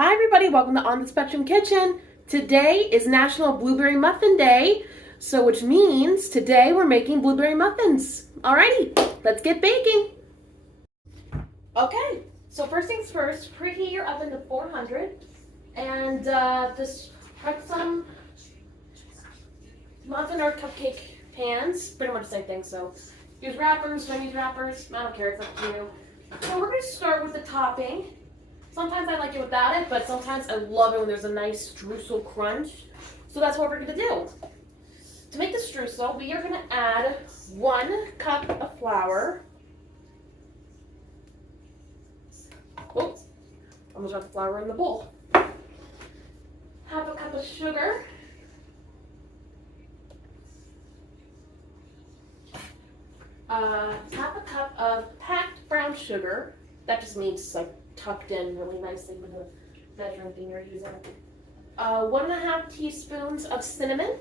Hi everybody, welcome to On the Spectrum Kitchen. Today is National Blueberry Muffin Day, which means today we're making blueberry muffins. Alrighty, let's get baking. Okay, so first things first, preheat your oven to 400 and just put some muffin or cupcake pans, pretty much the same thing, so use wrappers, don't use wrappers, I don't care, it's up to you. So we're going to start with the topping. Sometimes I like it without it, but sometimes I love it when there's a nice streusel crunch. So that's what we're going to do. To make the streusel, we are going to add 1 cup of flour. Oh, almost got the flour in the bowl. Half a cup of sugar. Half a cup of packed brown sugar. That just means like tucked in really nicely with the measuring thing you're using. 1.5 teaspoons of cinnamon.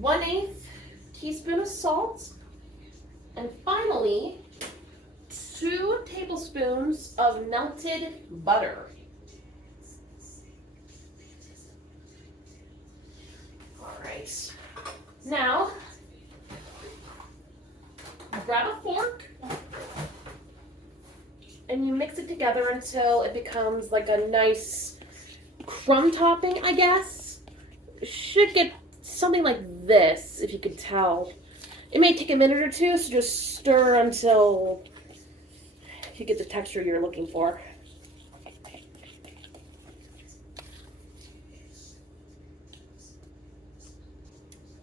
1/8 teaspoon of salt. And finally, 2 tablespoons of melted butter. All right. Now, grab a fork and you mix it together until it becomes like a nice crumb topping, I guess. It should get something like this, if you could tell. It may take a minute or two, so just stir until you get the texture you're looking for.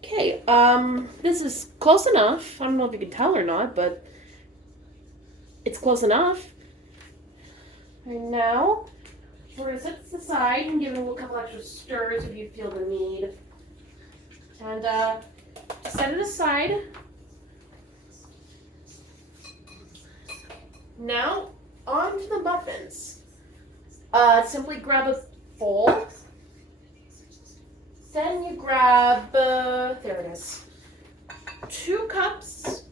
Okay, this is close enough. I don't know if you can tell or not, but it's close enough. And now, we're going to set this aside and give it a couple extra stirs if you feel the need. And set it aside. Now, on to the muffins. Simply grab a bowl. Then you grab, there it is, 2 cups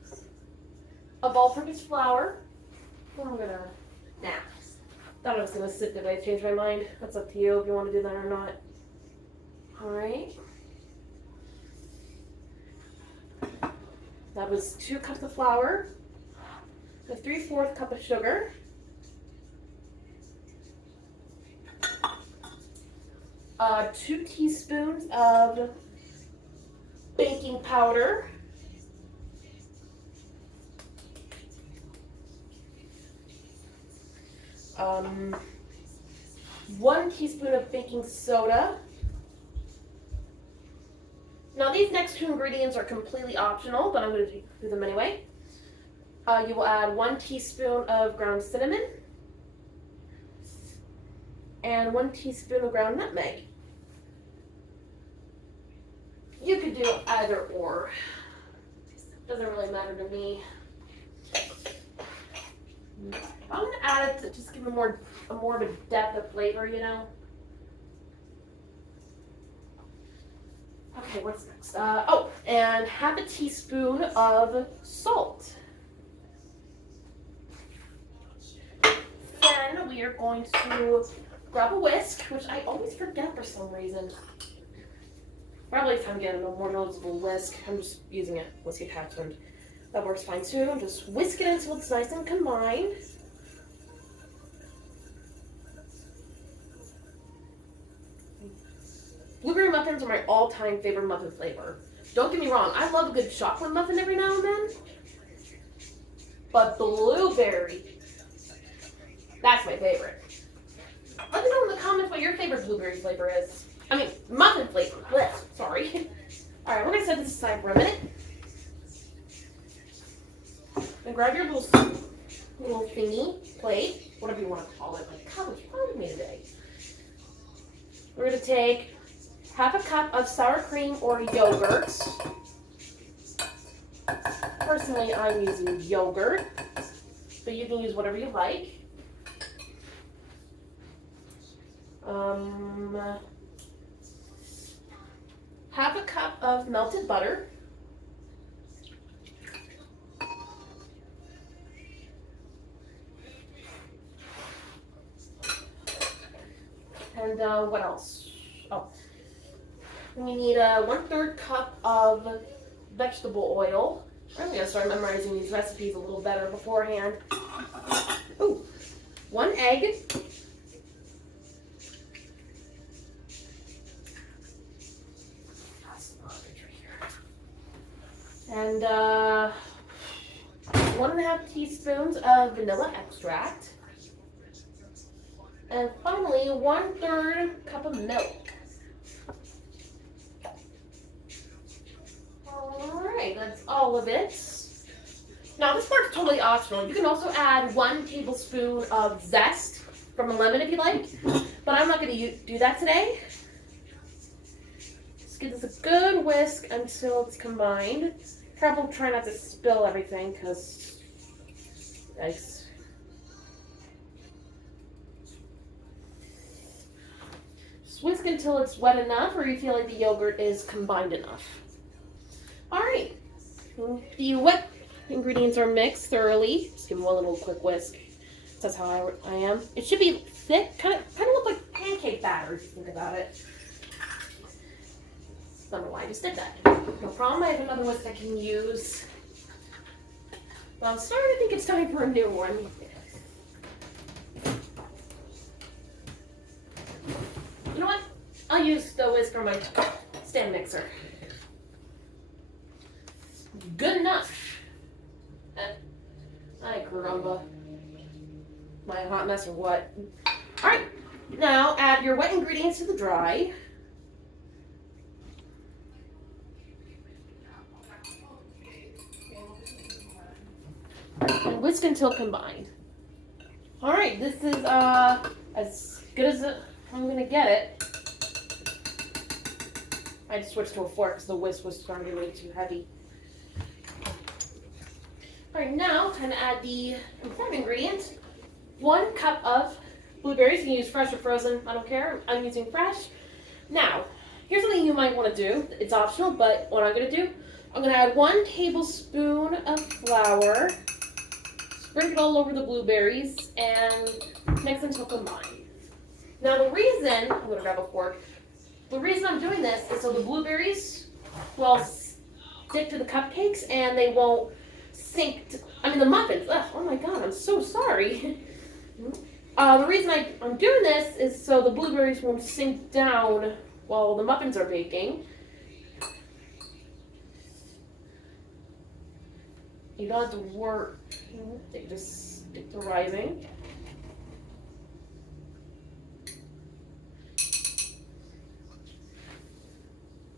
of all-purpose flour. I'm gonna, thought I was gonna sit there, but I changed my mind. That's up to you if you want to do that or not. All right. That was 2 cups of flour, a 3/4 cup of sugar, uh, 2 teaspoons of baking powder, 1 teaspoon of baking soda. Now these next 2 ingredients are completely optional, but I'm going to do them anyway. You will add 1 teaspoon of ground cinnamon and 1 teaspoon of ground nutmeg. You could do either or. Doesn't really matter to me. I'm going to add it to just give it more of a depth of flavor, you know. Okay, what's next? And half a teaspoon of salt. Then we are going to grab a whisk, which I always forget for some reason. Probably if I'm getting a more noticeable whisk, I'm just using a whisk attachment. That works fine too. Just whisk it until it's nice and combined. Blueberry muffins are my all-time favorite muffin flavor. Don't get me wrong, I love a good chocolate muffin every now and then. But blueberry, that's my favorite. Let me know in the comments what your favorite blueberry flavor is. I mean, muffin flavor. Blech, sorry. Alright, we're going to set this aside for a minute. And grab your little thingy, plate, whatever you want to call it, like college party me today. We're going to take half a cup of sour cream or yogurt. Personally, I'm using yogurt, but you can use whatever you like. Half a cup of melted butter. And what else? Oh, we need a 1/3 cup of vegetable oil. I'm gonna start memorizing these recipes a little better beforehand. Ooh, 1 egg. And 1½ teaspoons of vanilla extract. And finally, 1/3 cup of milk. Alright, that's all of it. Now this part's totally optional. You can also add 1 tablespoon of zest from a lemon if you like, but I'm not going to do that today. Just give this a good whisk until it's combined. Try not to spill everything, because yikes. Just whisk until it's wet enough or you feel like the yogurt is combined enough. Alright, the wet ingredients are mixed thoroughly. Just give them one little quick whisk. That's how I am. It should be thick, kind of look like pancake batter if you think about it. I don't know why I just did that. No problem, I have another whisk I can use. Well, I'm starting to think it's time for a new one. You know what? I'll use the whisk from my stand mixer. Good enough. Ay, caramba. Am I a hot mess or what? Alright, now add your wet ingredients to the dry. And whisk until combined. Alright, this is as good as I'm gonna get it. I just switched to a fork because the whisk was starting to get way too heavy. Alright, now time to add the important ingredient. 1 cup of blueberries. You can use fresh or frozen, I don't care. I'm using fresh. Now, here's something you might want to do. It's optional, but what I'm going to do, I'm going to add 1 tablespoon of flour, sprinkle it all over the blueberries, and mix until combined. Now the reason, I'm going to grab a fork, the reason I'm doing this is so the blueberries will stick to the cupcakes and they won't sink, the muffins. Ugh, oh my god, I'm so sorry. The reason I'm doing this is so the blueberries won't sink down while the muffins are baking. You don't have to work. They just stick to rising.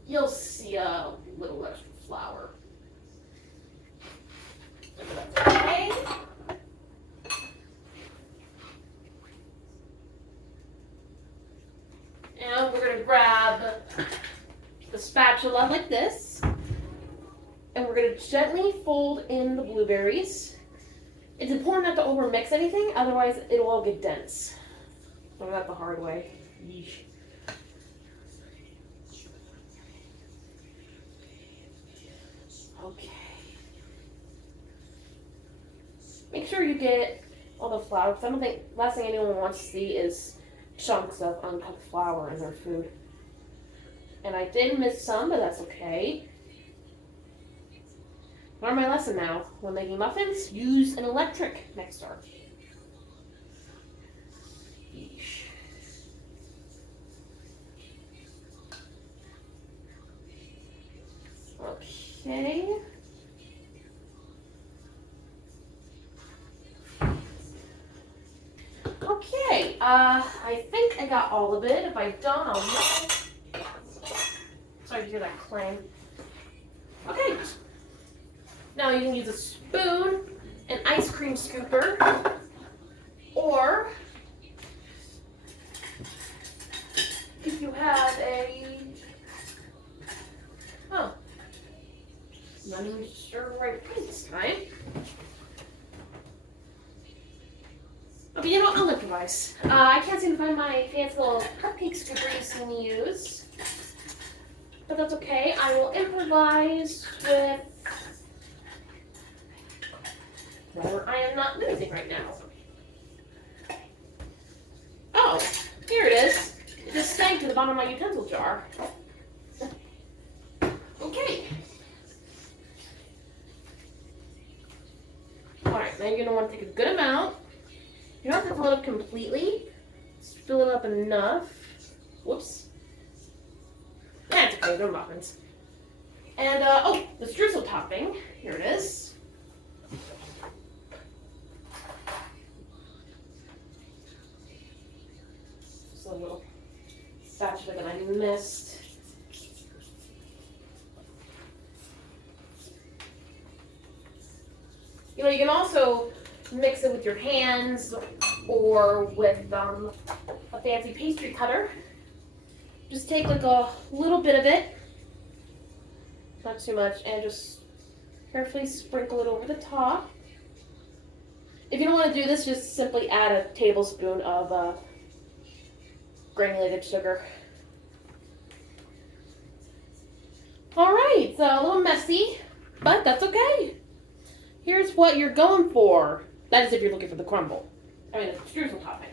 You'll see a little extra flour. Okay. And we're going to grab the spatula like this. And we're going to gently fold in the blueberries. It's important not to overmix anything, otherwise it'll all get dense. Learned that the hard way. Yeesh. Okay. Make sure you get all the flour, because I don't think, last thing anyone wants to see is chunks of uncooked flour in their food. And I did miss some, but that's okay. Learn my lesson now. When making muffins, use an electric mixer. Yeesh. Okay. Okay, I think I got all of it. If I don't, I'll know. Sorry to hear that clang. Okay. Now you can use a spoon, an ice cream scooper, or if you have not even sure where to put it this time. Okay, you know what? I'll improvise. I can't seem to find my fancy little cupcake scooper I used to use, but that's okay. I will improvise with whatever I am not using right now. Oh, here it is. drying to the bottom of my utensil jar. Okay. Alright, now you're going to want to take a good amount. You don't have to fill it up completely. Just fill it up enough. Whoops. That's okay, they're muffins. And, oh, the streusel topping. Here it is. Just a little spatula that I missed. You know, you can also mix it with your hands or with a fancy pastry cutter. Just take like a little bit of it, not too much, and just carefully sprinkle it over the top. If you don't want to do this, just simply add a tablespoon of granulated sugar. All right, so a little messy, but that's okay. Here's what you're going for. That is if you're looking for the crumble. I mean, the streusel topping.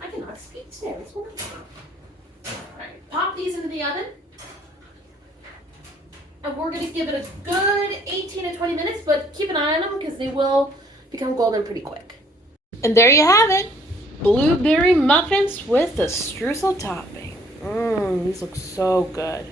I cannot speak today. What's going on? Alright, pop these into the oven. And we're going to give it a good 18 to 20 minutes, but keep an eye on them because they will become golden pretty quick. And there you have it. Blueberry muffins with the streusel topping. These look so good.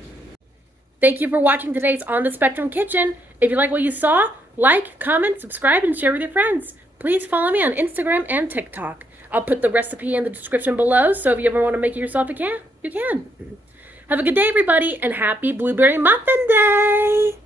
Thank you for watching today's On the Spectrum Kitchen. If you like what you saw, like, comment, subscribe, and share with your friends. Please follow me on Instagram and TikTok. I'll put the recipe in the description below, so if you ever want to make it yourself, you can. Have a good day, everybody, and happy Blueberry Muffin Day!